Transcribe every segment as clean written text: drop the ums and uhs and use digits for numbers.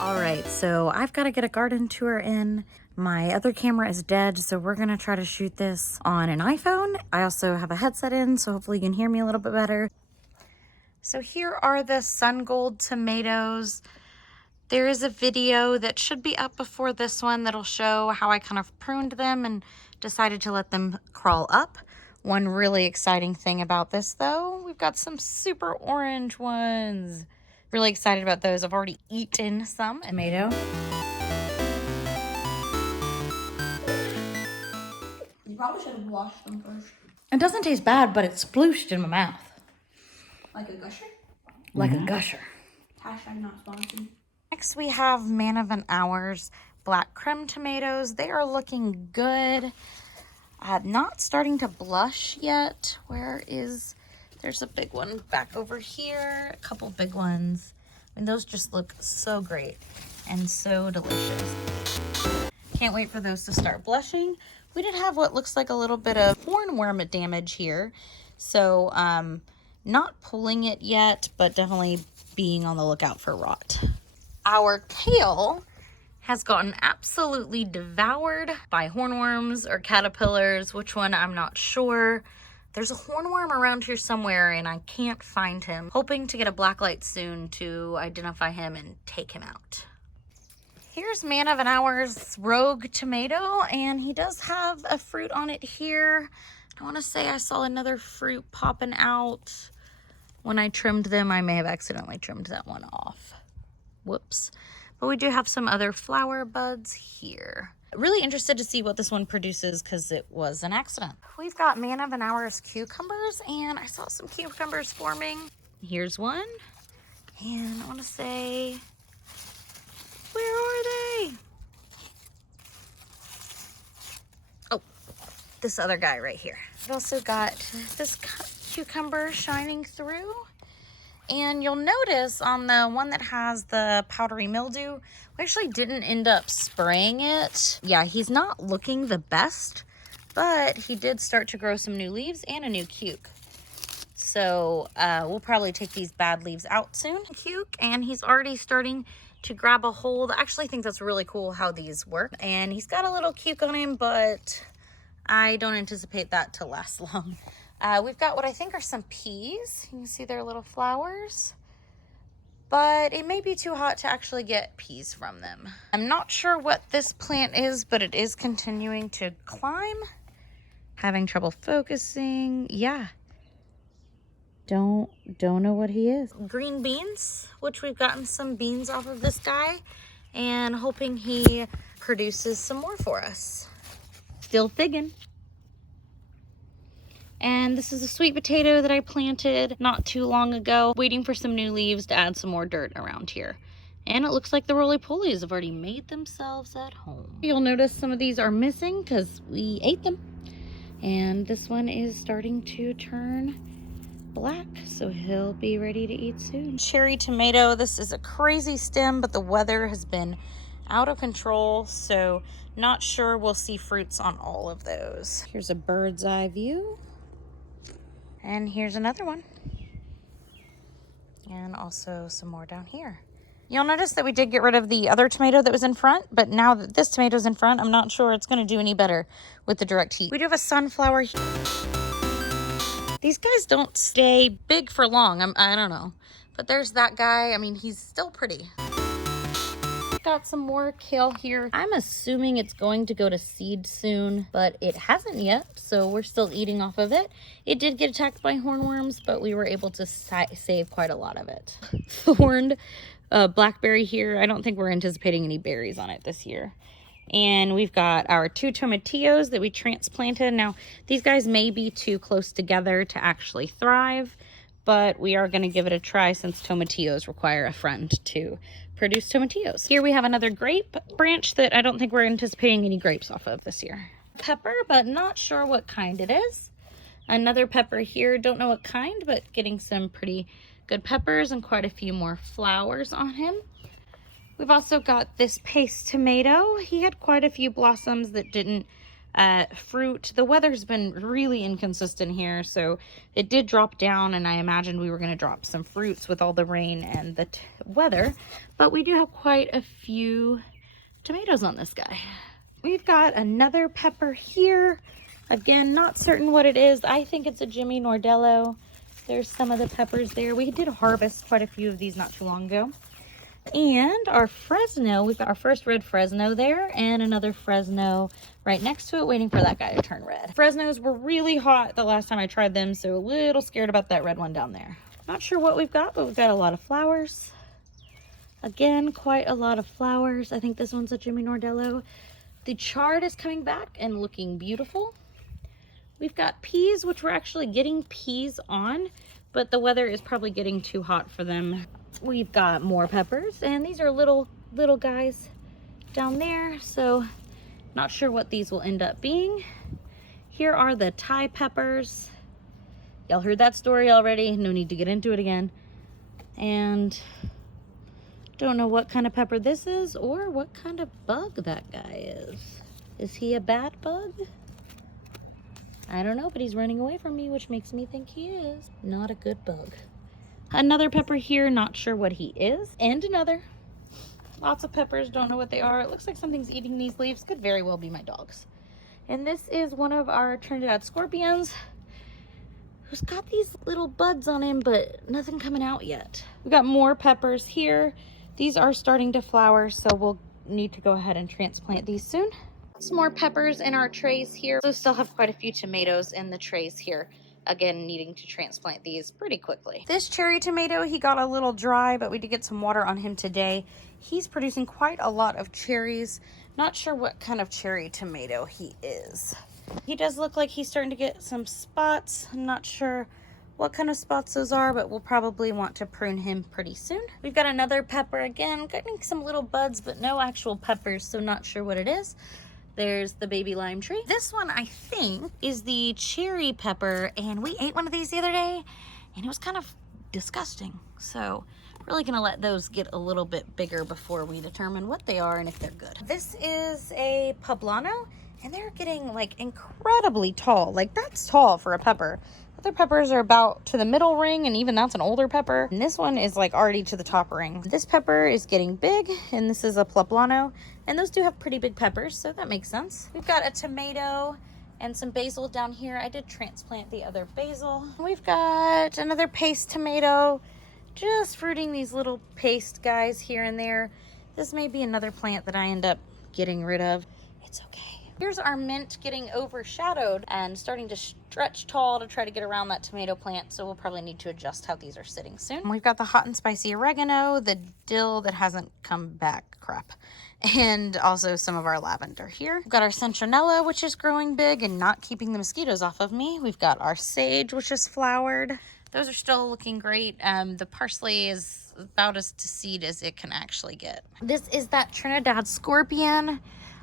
All right, so I've got to get a garden tour in. My other camera is dead, so we're gonna try to shoot this on an iPhone. I also have a headset in, so hopefully you can hear me a little bit better. So here are the sun gold tomatoes. There is a video that should be up before this one that'll show how I kind of pruned them and decided to let them crawl up. One really exciting thing about this though, we've got some super orange ones. Really excited about those. I've already eaten some tomato. You probably should have washed them first. It doesn't taste bad, but it splooshed in my mouth. Like a gusher? Like a gusher. Hashtag not sponsored. Next we have Man of an Hour's black creme tomatoes. They are looking good. Not starting to blush yet. There's a big one back over here. A couple big ones. I mean, those just look so great and so delicious. Can't wait for those to start blushing. We did have what looks like a little bit of hornworm damage here. So, not pulling it yet, but definitely being on the lookout for rot. Our kale has gotten absolutely devoured by hornworms or caterpillars. Which one, I'm not sure. There's a hornworm around here somewhere and I can't find him. Hoping to get a black light soon to identify him and take him out. Here's Man of an Hour's rogue tomato, and he does have a fruit on it here. I want to say I saw another fruit popping out. When I trimmed them, I may have accidentally trimmed that one off. Whoops. But we do have some other flower buds here. Really interested to see what this one produces because it was an accident. We've got Man of an Hour's cucumbers, and I saw some cucumbers forming. Here's one. And I want to say, where are they? Oh, this other guy right here. I've also got this cucumber shining through. And you'll notice on the one that has the powdery mildew, we actually didn't end up spraying it. Yeah, he's not looking the best, but he did start to grow some new leaves and a new cuke. So we'll probably take these bad leaves out soon. Cuke, and he's already starting to grab a hold. I actually think that's really cool how these work. And he's got a little cuke on him, but I don't anticipate that to last long. We've got what I think are some peas. You can see their little flowers, but it may be too hot to actually get peas from them. I'm not sure what this plant is, but it is continuing to climb. Having trouble focusing. Yeah. Don't know what he is. Green beans, which we've gotten some beans off of this guy, and hoping he produces some more for us. Still figging. And this is a sweet potato that I planted not too long ago, waiting for some new leaves to add some more dirt around here. And it looks like the roly-polies have already made themselves at home. You'll notice some of these are missing because we ate them. And this one is starting to turn black, so he'll be ready to eat soon. Cherry tomato, this is a crazy stem, but the weather has been out of control, so not sure we'll see fruits on all of those. Here's a bird's eye view. And here's another one. And also some more down here. You'll notice that we did get rid of the other tomato that was in front, but now that this tomato's in front, I'm not sure it's going to do any better with the direct heat. We do have a sunflower here. These guys don't stay big for long. I don't know. But there's that guy. I mean, he's still pretty. Got some more kale here. I'm assuming it's going to go to seed soon, but it hasn't yet, so we're still eating off of it. It did get attacked by hornworms, but we were able to save quite a lot of it. Thorned blackberry here. I don't think we're anticipating any berries on it this year. And we've got our 2 tomatillos that we transplanted. Now, these guys may be too close together to actually thrive, but we are going to give it a try since tomatillos require a friend to produce tomatillos. Here we have another grape branch that I don't think we're anticipating any grapes off of this year. Pepper, but not sure what kind it is. Another pepper here, don't know what kind, but getting some pretty good peppers and quite a few more flowers on him. We've also got this paste tomato. He had quite a few blossoms that didn't Fruit. The weather's been really inconsistent here, so it did drop down, and I imagined we were going to drop some fruits with all the rain and the weather, but we do have quite a few tomatoes on this guy. We've got another pepper here. Again, not certain what it is. I think it's a Jimmy Nordello. There's some of the peppers there. We did harvest quite a few of these not too long ago. And our Fresno, we've got our first red Fresno there and another Fresno right next to it, waiting for that guy to turn red. Fresnos were really hot the last time I tried them, so a little scared about that red one down there. Not sure what we've got, but we've got a lot of flowers. Again, quite a lot of flowers. I think this one's a Jimmy Nordello. The chard is coming back and looking beautiful. We've got peas, which we're actually getting peas on, but the weather is probably getting too hot for them. We've got more peppers, and these are little guys down there, so not sure what these will end up being. Here are the Thai peppers. Y'all heard that story already, no need to get into it again. And don't know what kind of pepper this is or what kind of bug that guy is. Is he a bad bug? I don't know, but he's running away from me, which makes me think he is not a good bug. Another pepper here, not sure what he is. And another. Lots of peppers, don't know what they are. It looks like something's eating these leaves. Could very well be my dogs. And this is one of our Trinidad scorpions who's got these little buds on him, but nothing coming out yet. We've got more peppers here. These are starting to flower, so we'll need to go ahead and transplant these soon. Some more peppers in our trays here. So still have quite a few tomatoes in the trays here. Again, needing to transplant these pretty quickly. This cherry tomato, he got a little dry, but we did get some water on him today. He's producing quite a lot of cherries. Not sure what kind of cherry tomato he is. He does look like he's starting to get some spots. I'm not sure what kind of spots those are, but we'll probably want to prune him pretty soon. We've got another pepper again, getting some little buds, but no actual peppers, so not sure what it is. There's the baby lime tree. This one, I think, is the cherry pepper, and we ate one of these the other day, and it was kind of disgusting. So really gonna let those get a little bit bigger before we determine what they are and if they're good. This is a poblano, and they're getting like incredibly tall. Like, that's tall for a pepper. Other peppers are about to the middle ring, and even that's an older pepper. And this one is like already to the top ring. This pepper is getting big, and this is a poblano. And those do have pretty big peppers, so that makes sense. We've got a tomato and some basil down here. I did transplant the other basil. We've got another paste tomato, just fruiting these little paste guys here and there. This may be another plant that I end up getting rid of. It's okay. Here's our mint getting overshadowed and starting to stretch tall to try to get around that tomato plant, so we'll probably need to adjust how these are sitting soon. We've got the hot and spicy oregano, the dill that hasn't come back, crap, and also some of our lavender here. We've got our citronella, which is growing big and not keeping the mosquitoes off of me. We've got our sage, which is flowered. Those are still looking great. The parsley is about as to seed as it can actually get. This is that Trinidad scorpion.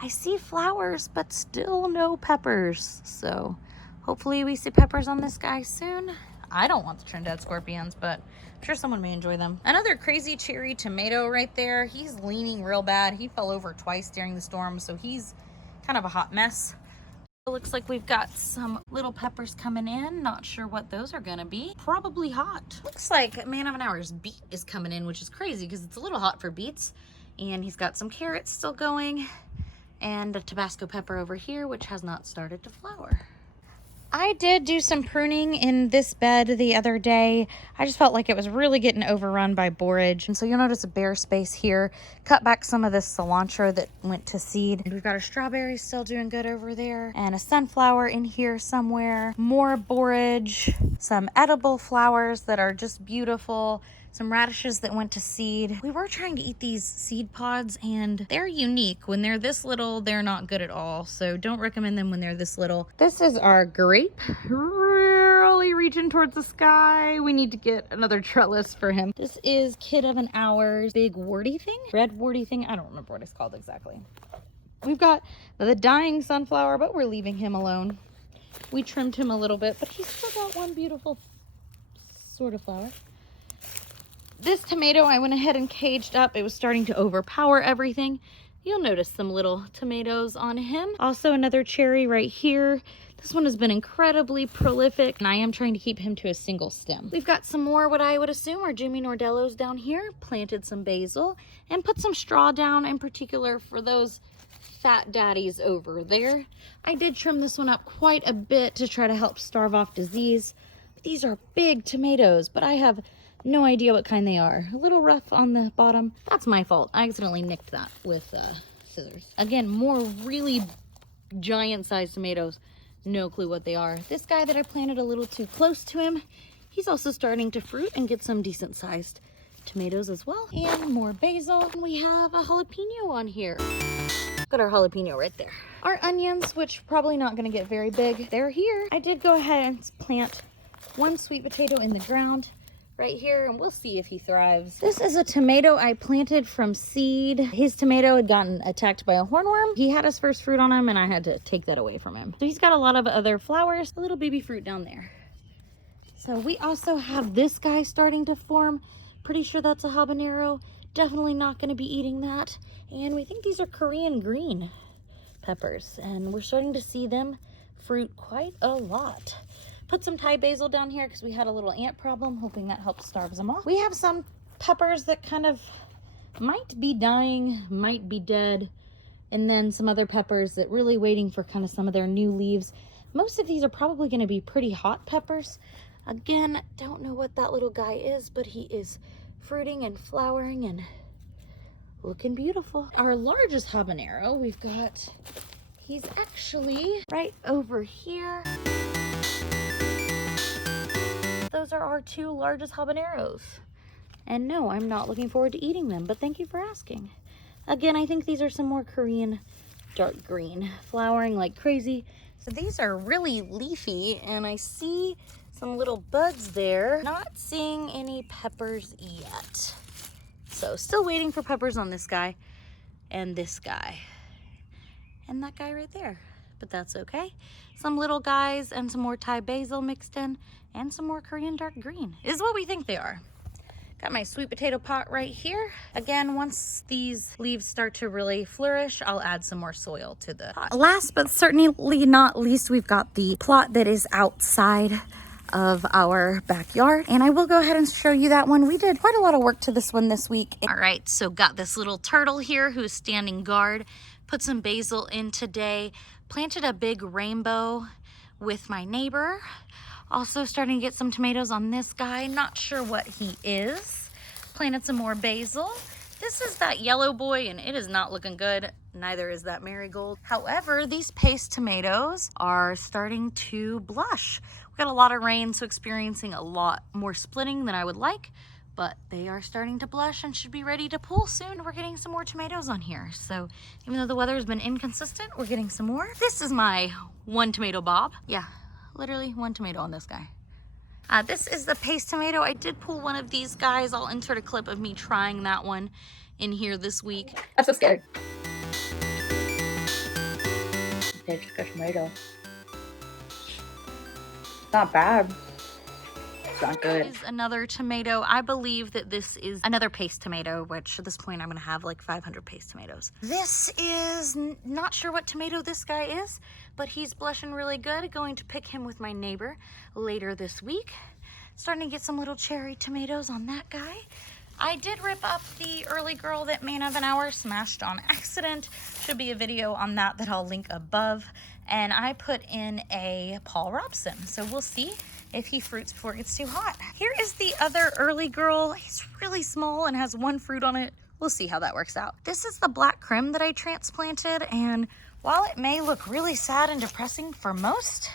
I see flowers, but still no peppers. So hopefully we see peppers on this guy soon. I don't want the Trinidad scorpions, but I'm sure someone may enjoy them. Another crazy cherry tomato right there. He's leaning real bad. He fell over twice during the storm, so he's kind of a hot mess. It looks like we've got some little peppers coming in. Not sure what those are gonna be. Probably hot. Looks like Man of an Hour's beet is coming in, which is crazy because it's a little hot for beets. And he's got some carrots still going. And a Tabasco pepper over here, which has not started to flower. I did do some pruning in this bed the other day. I just felt like it was really getting overrun by borage. And so you'll notice a bare space here. Cut back some of this cilantro that went to seed. And we've got our strawberries still doing good over there. And a sunflower in here somewhere. More borage. Some edible flowers that are just beautiful. Some radishes that went to seed. We were trying to eat these seed pods, and they're unique. When they're this little, they're not good at all. So don't recommend them when they're this little. This is our grape. Really reaching towards the sky. We need to get another trellis for him. This is Kid of an Hour's big warty thing. Red warty thing. I don't remember what it's called exactly. We've got the dying sunflower, but we're leaving him alone. We trimmed him a little bit, but he's still got one beautiful sort of flower. This tomato, I went ahead and caged up. It was starting to overpower everything. you'll notice some little tomatoes on him. Also another cherry right here. This one has been incredibly prolific, and I am trying to keep him to a single stem. We've got some more what I would assume are Jimmy Nordellos down here. Planted some basil and put some straw down, in particular for those fat daddies over there. I did trim this one up quite a bit to try to help starve off disease. These are big tomatoes, but I have no idea what kind they are. A little rough on the bottom. That's my fault. I accidentally nicked that with scissors. Again, more really giant sized tomatoes. No clue what they are. This guy that I planted a little too close to him, he's also starting to fruit and get some decent sized tomatoes as well. And more basil. And we have a jalapeno on here. Got our jalapeno right there. Our onions, which probably not going to get very big, they're here. I did go ahead and plant one sweet potato in the ground right here, and we'll see if he thrives. This is a tomato I planted from seed. His tomato had gotten attacked by a hornworm. He had his first fruit on him, and I had to take that away from him. So he's got a lot of other flowers, a little baby fruit down there. So we also have this guy starting to form. Pretty sure that's a habanero. Definitely not going to be eating that. And we think these are Korean green peppers, and we're starting to see them fruit quite a lot. Put some Thai basil down here because we had a little ant problem, hoping that helps starve them off. We have some peppers that kind of might be dying, might be dead, and then some other peppers that really waiting for kind of some of their new leaves. Most of these are probably going to be pretty hot peppers. Again, don't know what that little guy is, but he is fruiting and flowering and looking beautiful. Our largest habanero we've got, he's actually right over here. Those are our two largest habaneros. And no, I'm not looking forward to eating them, but thank you for asking. Again, I think these are some more Korean dark green, flowering like crazy. So these are really leafy, and I see some little buds there. Not seeing any peppers yet. So still waiting for peppers on this guy and this guy and that guy right there, but that's okay. Some little guys and some more Thai basil mixed in and some more Korean dark green is what we think they are. Got my sweet potato pot right here. Again, once these leaves start to really flourish, I'll add some more soil to the pot. Last but certainly not least, we've got the plot that is outside of our backyard, and I will go ahead and show you that one. We did quite a lot of work to this one this week. All right, so got this little turtle here who's standing guard. Put some basil in today. Planted a big rainbow with my neighbor. Also starting to get some tomatoes on this guy. Not sure what he is. Planted some more basil. This is that yellow boy, and it is not looking good. Neither is that marigold. However, these paste tomatoes are starting to blush. We got a lot of rain, so experiencing a lot more splitting than I would like, but they are starting to blush and should be ready to pull soon. We're getting some more tomatoes on here. So even though the weather has been inconsistent, we're getting some more. This is my one tomato bob. Yeah, literally one tomato on this guy. This is the paste tomato. I did pull one of these guys. I'll insert a clip of me trying that one in here this week. I'm so scared. Paste tomato. Not bad. It's not good. This is another tomato. I believe that this is another paste tomato, which at this point I'm gonna have like 500 paste tomatoes. This is not sure what tomato this guy is, but he's blushing really good. Going to pick him with my neighbor later this week. Starting to get some little cherry tomatoes on that guy. I did rip up the early girl that man of an hour smashed on accident. Should be a video on that I'll link above. And I put in a Paul Robson. So we'll see if he fruits before it gets too hot. Here is the other early girl. He's really small and has one fruit on it. We'll see how that works out. This is the black creme that I transplanted. And while it may look really sad and depressing for most,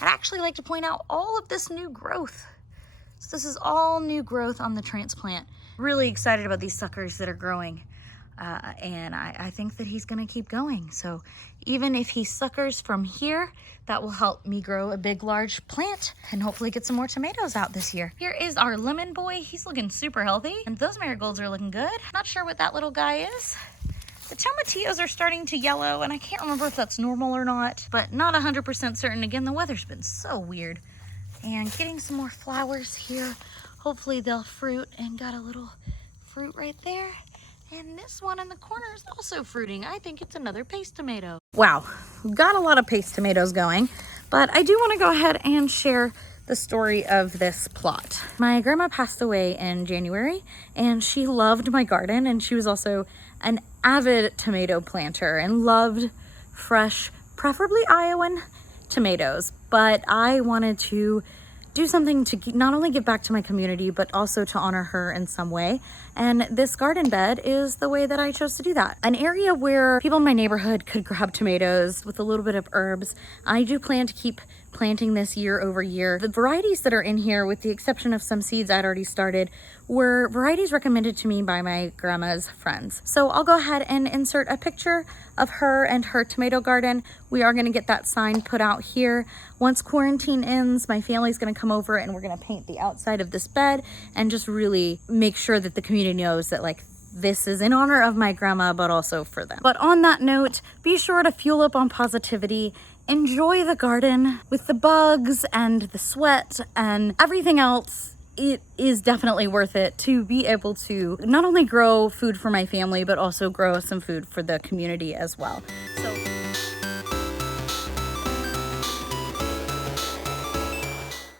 I'd actually like to point out all of this new growth. So this is all new growth on the transplant. Really excited about these suckers that are growing. And I think that he's gonna keep going. So even if he suckers from here, that will help me grow a big, large plant and hopefully get some more tomatoes out this year. Here is our lemon boy. He's looking super healthy. And those marigolds are looking good. Not sure what that little guy is. The tomatillos are starting to yellow, and I can't remember if that's normal or not, but not 100% certain. Again, the weather's been so weird. And getting some more flowers here. Hopefully they'll fruit, and got a little fruit right there. And this one in the corner is also fruiting. I think it's another paste tomato. Wow, we've got a lot of paste tomatoes going, but I do want to go ahead and share the story of this plot. My grandma passed away in January, and she loved my garden, and she was also an avid tomato planter and loved fresh, preferably Iowan tomatoes. But I wanted to do something to not only give back to my community, but also to honor her in some way. And this garden bed is the way that I chose to do that. An area where people in my neighborhood could grab tomatoes with a little bit of herbs. I do plan to keep planting this year over year. The varieties that are in here, with the exception of some seeds I'd already started, were varieties recommended to me by my grandma's friends. So I'll go ahead and insert a picture of her and her tomato garden. We are gonna get that sign put out here. Once quarantine ends, my family's gonna come over and we're gonna paint the outside of this bed and just really make sure that the community knows that, like, this is in honor of my grandma, but also for them. But on that note, be sure to fuel up on positivity. Enjoy the garden with the bugs and the sweat and everything else. It is definitely worth it to be able to not only grow food for my family, but also grow some food for the community as well. So